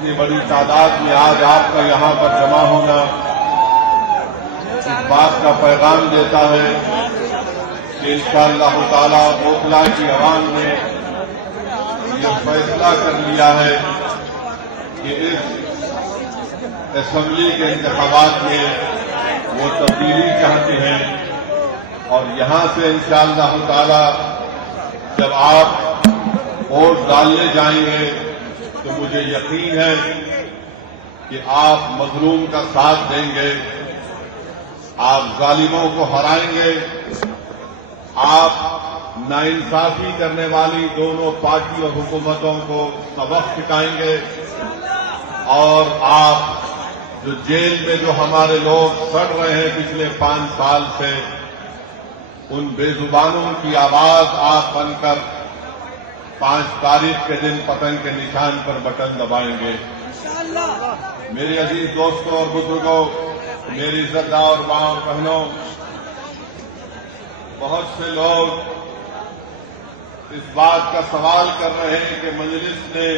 इतनी बड़ी तादाद में आज आपका यहाँ पर जमा होना इस बात का पैगाम देता है कि इंशाअल्लाह ताला ओखला की अवाम ने ये फैसला कर लिया है कि इस असेंबली के इंतखाबात में वो तब्दीली चाहते हैं और यहाँ से इंशाअल्लाह ताला जब आप वोट डालने जाएंगे तो मुझे यकीन है कि आप मजलूम का साथ देंगे, आप जालिमों को हराएंगे, आप नाइंसाफी करने वाली दोनों पार्टी और हुकूमतों को सबक सिखाएंगे और आप जो जेल में जो हमारे लोग सड़ रहे हैं पिछले 5 साल से, उन बेजुबानों की आवाज आप बनकर 5 तारीख के दिन पतंग के निशान पर बटन दबाएंगे। मेरे अजीज दोस्तों और बुजुर्गों, मेरी इज्जतदार मां और बहनों, बहुत से लोग इस बात का सवाल कर रहे हैं कि मजलिस ने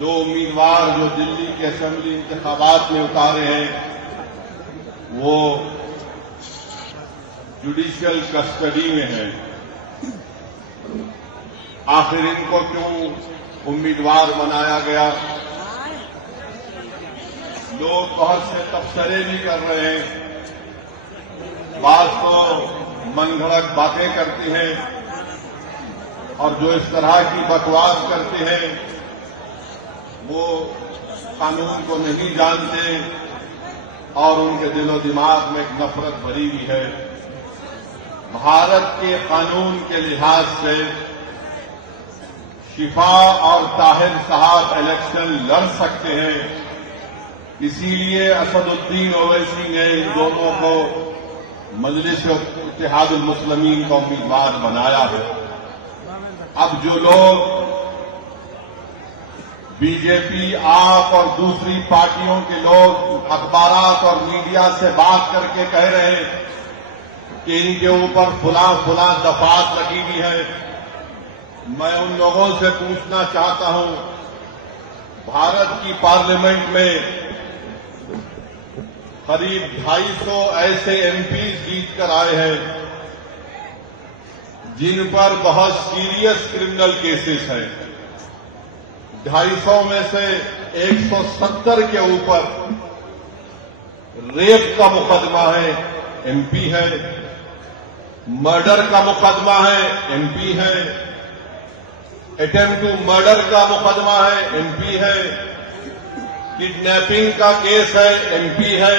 2 उम्मीदवार जो दिल्ली के असेंबली इंतखाबात में उतारे हैं वो जुडिशियल कस्टडी में हैं। आखिर इनको क्यों उम्मीदवार बनाया गया? लोग बहुत से तबसरे भी कर रहे हैं, बात तो मनगढ़ंत बातें करती हैं और जो इस तरह की बकवास करते हैं वो कानून को नहीं जानते और उनके दिलो दिमाग में एक नफरत भरी हुई है। भारत के कानून के लिहाज से शिफा और ताहिर साहब इलेक्शन लड़ सकते हैं, इसीलिए असदुद्दीन ओवैसी ने इन दोनों को मजलिस इत्तेहादुल मुस्लिमीन का उम्मीदवार बनाया है। अब जो लोग बीजेपी, आप और दूसरी पार्टियों के लोग अखबारात और मीडिया से बात करके कह रहे हैं कि इनके ऊपर फुला दफात लगी हुई है, मैं उन लोगों से पूछना चाहता हूं, भारत की पार्लियामेंट में करीब 250 ऐसे एमपी जीत कर आए हैं जिन पर बहुत सीरियस क्रिमिनल केसेस हैं। 250 में से 170 के ऊपर रेप का मुकदमा है, एमपी है, मर्डर का मुकदमा है, एमपी है, अटेम्प्ट टू मर्डर का मुकदमा है, एमपी है, किडनैपिंग का केस है, एमपी है,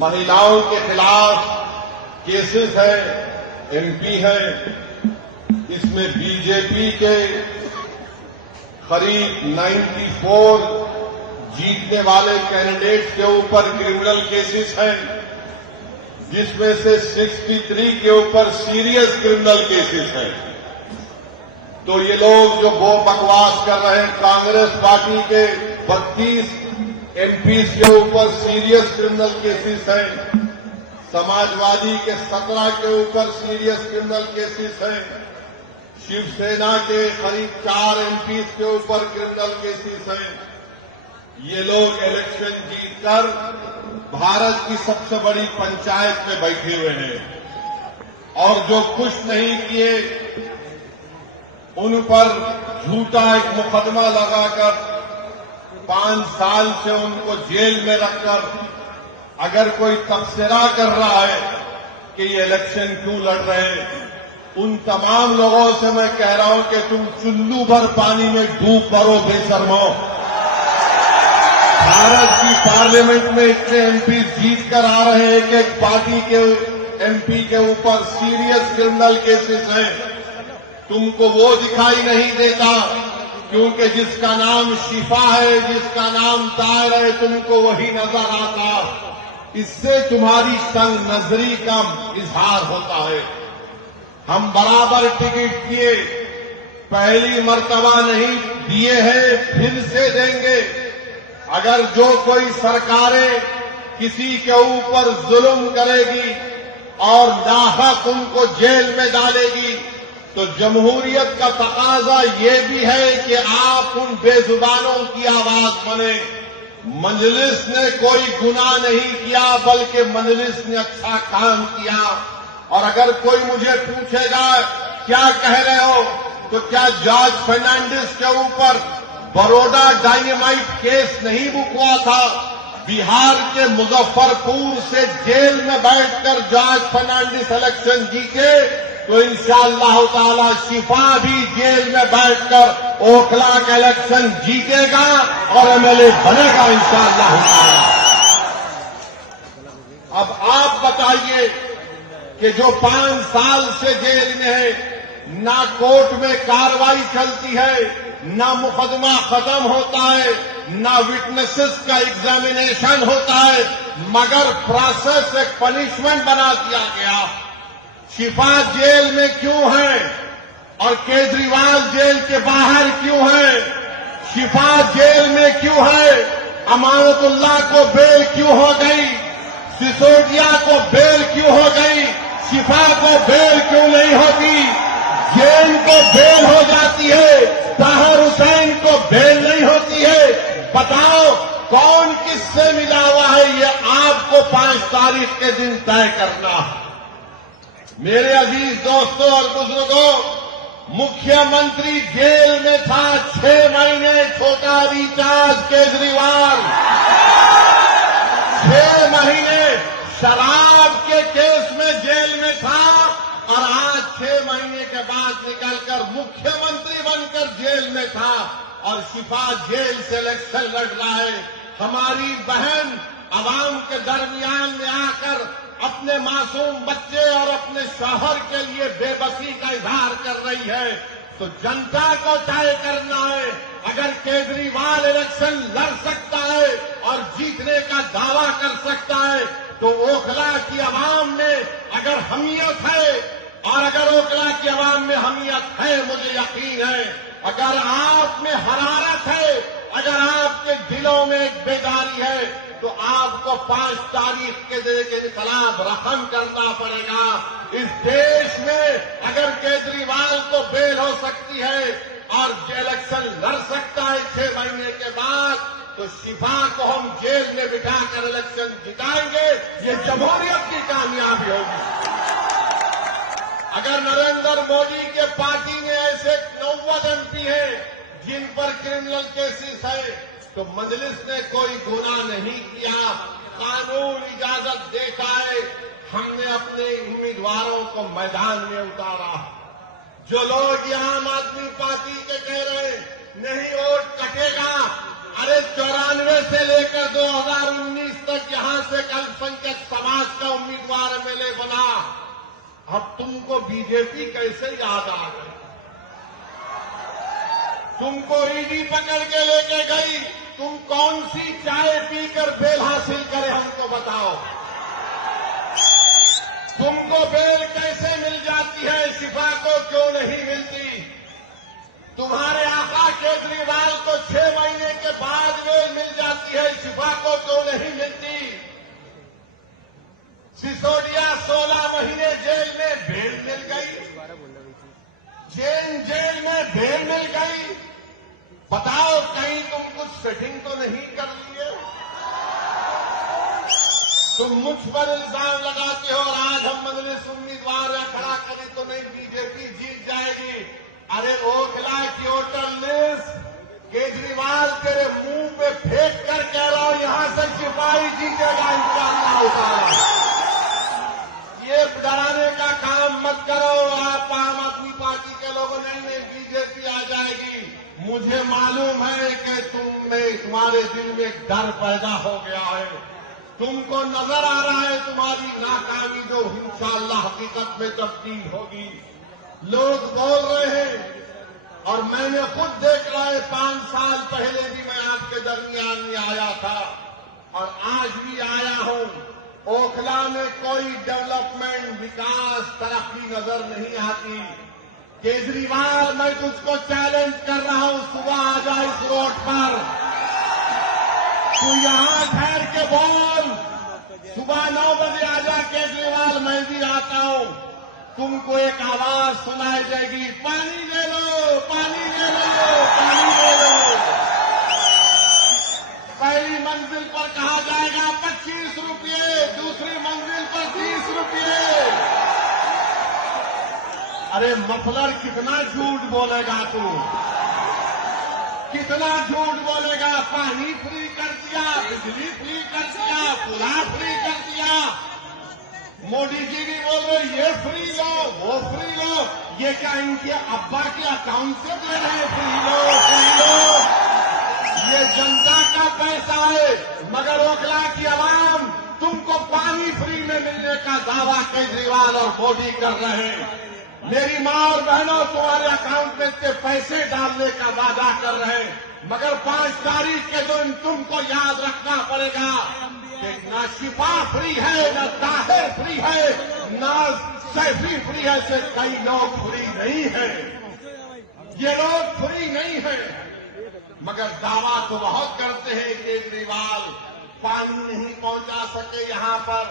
महिलाओं के खिलाफ केसेस है, एमपी है। इसमें बीजेपी के करीब 94 जीतने वाले कैंडिडेट्स के ऊपर क्रिमिनल केसेस हैं, जिसमें से 63 के ऊपर सीरियस क्रिमिनल केसेस हैं। तो ये लोग जो वो बकवास कर रहे हैं, कांग्रेस पार्टी के 32 एमपीज के ऊपर सीरियस क्रिमिनल केसेस हैं, समाजवादी के 17 के ऊपर सीरियस क्रिमिनल केसेस हैं, शिवसेना के करीब 4 एमपीज के ऊपर क्रिमिनल केसेस हैं। ये लोग इलेक्शन जीतकर भारत की सबसे बड़ी पंचायत में बैठे हुए हैं और जो कुछ नहीं किए उन पर झूठा एक मुकदमा लगाकर 5 साल से उनको जेल में रखकर अगर कोई तबसरा कर रहा है कि ये इलेक्शन क्यों लड़ रहे हैं, उन तमाम लोगों से मैं कह रहा हूं कि तुम चुल्लू भर पानी में डूब मरो बेशर्मो। भारत की पार्लियामेंट में इतने एमपी जीत कर आ रहे हैं कि एक पार्टी के एमपी के ऊपर सीरियस क्रिमिनल केसेस हैं। तुमको वो दिखाई नहीं देता क्योंकि जिसका नाम शिफा है, जिसका नाम ताहिर है, तुमको वही नजर आता। इससे तुम्हारी तंग नजरी का इजहार होता है। हम बराबर टिकट दिए, पहली मर्तबा नहीं दिए हैं, फिर से देंगे। अगर जो कोई सरकारें किसी के ऊपर जुल्म करेगी और नाहक उनको जेल में डालेगी, तो जमहूरियत का तकाजा ये भी है कि आप उन बेजुबानों की आवाज बने। मजलिस ने कोई गुनाह नहीं किया, बल्कि मजलिस ने अच्छा काम किया। और अगर कोई मुझे पूछेगा क्या कह रहे हो, तो क्या जॉर्ज फर्नांडिस के ऊपर बड़ौदा डायनेमाइट केस नहीं बुक हुआ था? बिहार के मुजफ्फरपुर से जेल में बैठकर जॉर्ज फर्नांडिस इलेक्शन जीते, तो इंशाअल्लाह ताला शिफा भी जेल में बैठकर ओखला का इलेक्शन जीतेगा और एमएलए बनेगा इंशाअल्लाह ताला। अब आप बताइए कि जो 5 साल से जेल में है, ना कोर्ट में कार्रवाई चलती है, ना मुकदमा खत्म होता है, ना विटनेसेस का एग्जामिनेशन होता है, मगर प्रोसेस एक पनिशमेंट बना दिया गया। शिफा जेल में क्यों है और केजरीवाल जेल के बाहर क्यों है? शिफा जेल में क्यों है? अमानतुल्लाह को बेल क्यों हो गई? सिसोदिया को बेल क्यों हो गई? शिफा को बेल क्यों नहीं होती? जैन को बेल हो जाती है, ताहिर हुसैन को बेल नहीं होती है। बताओ कौन किससे मिला हुआ है, ये आपको 5 तारीख के दिन तय करना है। मेरे अजीज दोस्तों और बुजुर्गों, मुख्यमंत्री जेल में था 6 महीने, छोटा रिचार्ज केजरीवाल 6 महीने शराब के केस में जेल में था, और आज 6 महीने के बाद निकलकर मुख्यमंत्री बनकर जेल में था और शिफा जेल से इलेक्शन लड़ रहा है। हमारी बहन आवाम के दरमियान में आकर अपने मासूम बच्चे और अपने शौहर के लिए बेबसी का इजहार कर रही है, तो जनता को तय करना है। अगर केजरीवाल इलेक्शन लड़ सकता है और जीतने का दावा कर सकता है, तो ओखला की आवाम में अगर हमीयत है, और अगर ओखला की आवाम में हमीयत है, मुझे यकीन है, अगर आप में हरारत है, अगर आपके दिलों में एक बेदारी है, तो आपको 5 तारीख के दिन के खिलाफ रहम करना पड़ेगा। इस देश में अगर केजरीवाल को बेल हो सकती है और इलेक्शन लड़ सकता है 6 महीने के बाद, तो शिफा को हम जेल में बिठाकर इलेक्शन जिताएंगे। ये जमहूरियत की कामयाबी होगी। अगर नरेंद्र मोदी के पार्टी में ऐसे 90 एमपी हैं जिन पर क्रिमिनल केसेस है, तो मजलिस ने कोई गुनाह नहीं किया, कानून इजाजत देता है। हमने अपने उम्मीदवारों को मैदान में उतारा। जो लोग आम आदमी पार्टी के कह रहे हैं नहीं वोट कटेगा, अरे 94 से लेकर 2019 तक यहां से अल्पसंख्यक समाज का उम्मीदवार एमएलए बना। अब तुमको बीजेपी कैसे याद आ गई? तुमको ईडी पकड़ के लेके गई, तुम कौन सी चाय पीकर बेल हासिल करे हमको बताओ। तुमको बेल कैसे मिल जाती है, शिफा को क्यों नहीं मिलती? तुम्हारे आका केजरीवाल को 6 महीने के बाद बेल मिल जाती है, शिफा को क्यों नहीं मिलती? सिसोदिया 16 महीने जेल में बेल मिल गई, जैन जेल में बेल मिल गई। बताओ कहीं तुम कुछ सेटिंग तो नहीं कर लिए? तुम मुझ पर इल्जाम लगाते हो और आज हम मजलिस उम्मीदवार खड़ा करें तो नहीं बीजेपी जीत जाएगी। अरे ओखला की वोटर लिस्ट केजरीवाल तेरे मुंह पे फेंक कर कह रहा हूं, यहां से सिपाही जीतेगा इंशाअल्लाह। ये डराने का काम मत करो। आप आम आदमी पार्टी के लोगों नहीं बीजेपी आ जाएगी। मुझे मालूम है कि तुम्हारे दिल में डर पैदा हो गया है। तुमको नजर आ रहा है तुम्हारी नाकामी जो इंशाअल्लाह हकीकत में तब्दील होगी। लोग बोल रहे हैं और मैंने खुद देख रहा है, 5 साल पहले भी मैं आपके दरमियान में आया था और आज भी आया हूं। ओखला में कोई डेवलपमेंट, विकास, तरक्की नजर नहीं आती। केजरीवाल, मैं तुझको चैलेंज कर रहा हूं, सुबह आ जा इस रोड पर, तू यहां ठहर के बोल। सुबह 9 बजे आ जा केजरीवाल, मैं भी आता हूं। तुमको एक आवाज सुनाई देगी, पानी ले लो, पानी ले लो, पानी ले लो। पहली मंजिल पर कहा जाएगा 25 रुपये, दूसरी मंजिल पर 30 रुपये। अरे मफलर कितना झूठ बोलेगा तू, कितना झूठ बोलेगा। पानी फ्री कर दिया, बिजली फ्री कर दिया, पुला फ्री कर दिया। मोदी जी भी बोल रहे ये फ्री लो, वो फ्री लो। ये क्या इनके अब्बा के अकाउंट से दे रहे हैं? फ्री लो, फ्री लो। ये जनता का पैसा है, मगर ओखला की आवाम तुमको पानी फ्री में मिलने का दावा केजरीवाल और मोदी कर रहे हैं। मेरी माँ और बहनों, तुम्हारे अकाउंट में से पैसे डालने का वादा कर रहे हैं, मगर 5 तारीख के दिन तुमको याद रखना पड़ेगा कि ना शिफा फ्री है, ना ताहिर फ्री है, ना सैफी फ्री है, से कई लोग फ्री नहीं है। ये लोग फ्री नहीं है, मगर दावा तो बहुत करते हैं केजरीवाल पानी नहीं पहुंचा सके यहाँ पर,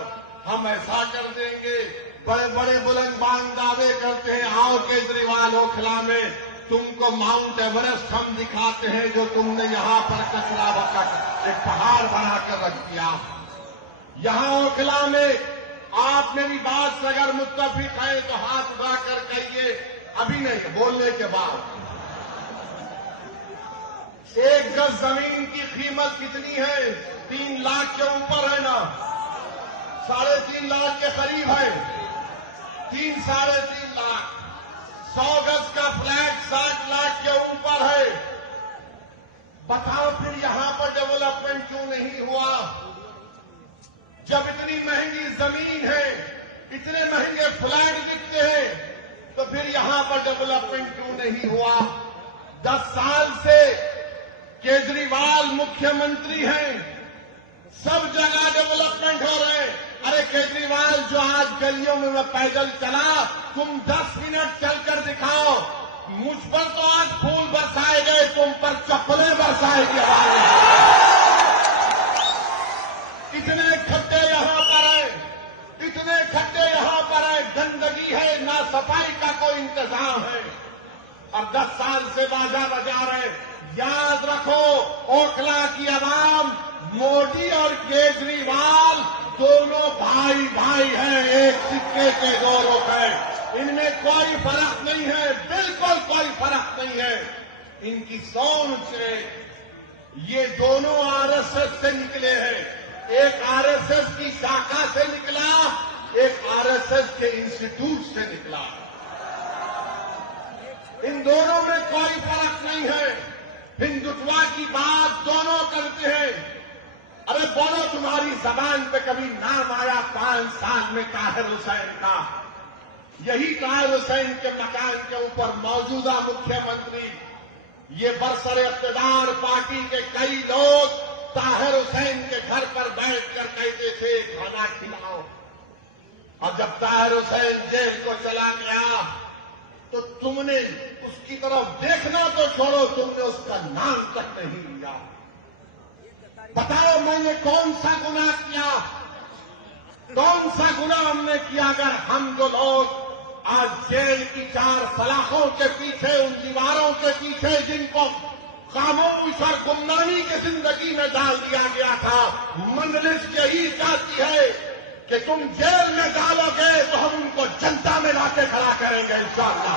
हम ऐसा कर देंगे। बड़े बड़े बुलंदबाज दावे करते हैं, आओ केजरीवाल ओखला में तुमको माउंट एवरेस्ट हम दिखाते हैं, जो तुमने यहाँ पर कचरा बकट एक पहाड़ बनाकर रख दिया। यहाँ ओखला में आप मेरी बात से अगर मुत्तफिक है तो हाथ उठाकर कहिए, अभी नहीं, बोलने के बाद। 1 गज जमीन की कीमत कितनी है? 3 लाख के ऊपर है ना, 3.5 लाख के करीब है। 3-3.5 लाख। 100 गज का फ्लैट 60 लाख के ऊपर है। बताओ फिर यहां पर डेवलपमेंट क्यों नहीं हुआ? जब इतनी महंगी जमीन है, इतने महंगे फ्लैट दिखते हैं, तो फिर यहां पर डेवलपमेंट क्यों नहीं हुआ? 10 साल से केजरीवाल मुख्यमंत्री हैं, सब जगह डेवलपमेंट हो रहे हैं। अरे केजरीवाल, जो आज गलियों में मैं पैदल चला, तुम 10 मिनट चलकर दिखाओ। मुझ पर तो आज फूल बरसाए गए, तुम पर चप्पलें बरसाए की आवाज। इतने खड्डे यहाँ पर है, इतने खड्डे यहाँ पर है, गंदगी है, ना सफाई का कोई इंतजाम है, और 10 साल से बाजा बजा रहे। याद रखो, ओखला की आवाम, मोदी और केजरीवाल दोनों भाई भाई हैं, एक सिक्के के 2 रुख हैं। इनमें कोई फर्क नहीं है, बिल्कुल कोई फर्क नहीं है। इनकी सोच से ये दोनों आरएसएस से निकले हैं। एक आरएसएस की शाखा से निकला, एक आरएसएस के इंस्टीट्यूट से निकला। इन दोनों में कोई फर्क नहीं है। हिंदुत्व की बात दोनों करते हैं। अरे बोलो, तुम्हारी जबान पे कभी नाम आया 5 साल में ताहिर हुसैन का? यही ताहिर हुसैन के मकान के ऊपर मौजूदा मुख्यमंत्री, ये बरसर इक़्तिदार पार्टी के कई लोग ताहिर हुसैन के घर पर बैठकर कहते थे खाना खिलाओ। और जब ताहिर हुसैन जेल को चला गया तो तुमने उसकी तरफ देखना तो छोड़ो, तुमने उसका नाम तक नहीं लिया। बताओ मैंने कौन सा गुनाह किया? कौन सा गुनाह हमने किया? अगर हम जो लोग आज जेल की 4 सलाखों के पीछे, उन दीवारों के पीछे जिनको खामोश और गुमनामी की जिंदगी में डाल दिया गया था, मंजलिस यही चाहती है कि तुम जेल में डालोगे तो हम उनको जनता में लाके खड़ा करेंगे इंशाअल्लाह।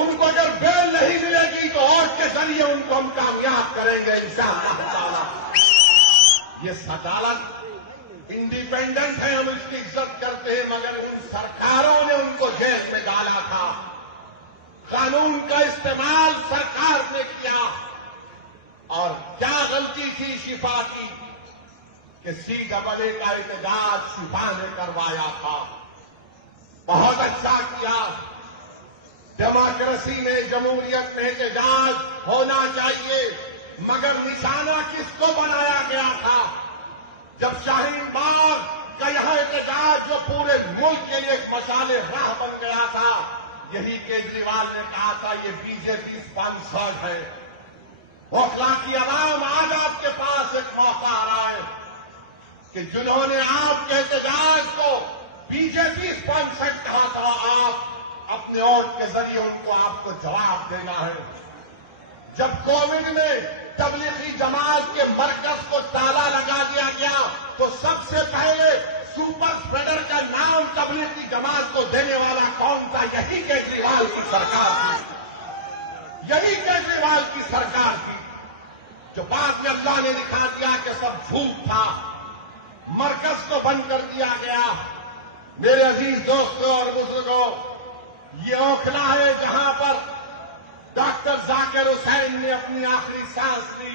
उनको अगर बेल नहीं मिलेगी तो वोट के जरिए उनको हम कामयाब करेंगे इंशाअल्लाह। ये अदालत इंडिपेंडेंट है, हम इसकी इज्जत करते हैं, मगर उन सरकारों ने उनको जेल में डाला था। कानून का इस्तेमाल सरकार ने किया, और क्या गलती थी शिफा की कि CAA का एहतजाज शिफा ने करवाया था। बहुत अच्छा किया। डेमोक्रेसी में, जमहूरियत में एहतजाज होना चाहिए, मगर निशाना किसको बनाया गया था? जब शाहीन बाग का यह एहतजाज जो पूरे मुल्क के लिए एक मशाले राह बन गया था, यही केजरीवाल ने कहा था ये बीजेपी स्पॉन्सर्ड है। ओखला की आवाम, आज आपके पास एक मौका आ रहा है कि जिन्होंने आपके एहतजाज को बीजेपी स्पॉन्सर्ड कहा था, आप अपने वोट के जरिए उनको आपको जवाब देना है। जब कोविड में तबलीगी जमात के मरकज को ताला लगा दिया गया तो सबसे पहले सुपर स्प्रेडर का नाम तबलीगी जमात को देने वाला कौन था? यही केजरीवाल की सरकार थी, यही केजरीवाल की सरकार थी। जो बाद में अल्लाह ने दिखा दिया कि सब झूठ था, मरकज को बंद कर दिया गया। मेरे अजीज दोस्तों और बुजुर्गों, ये ओखला है जहां पर डॉक्टर जाकिर हुसैन ने अपनी आखिरी सांस ली।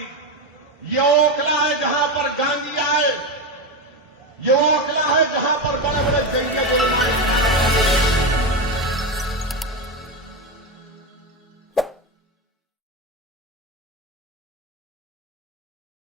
ये ओखला है जहां पर गांधी आए। ये ओखला है जहां पर बड़े बड़े जंगल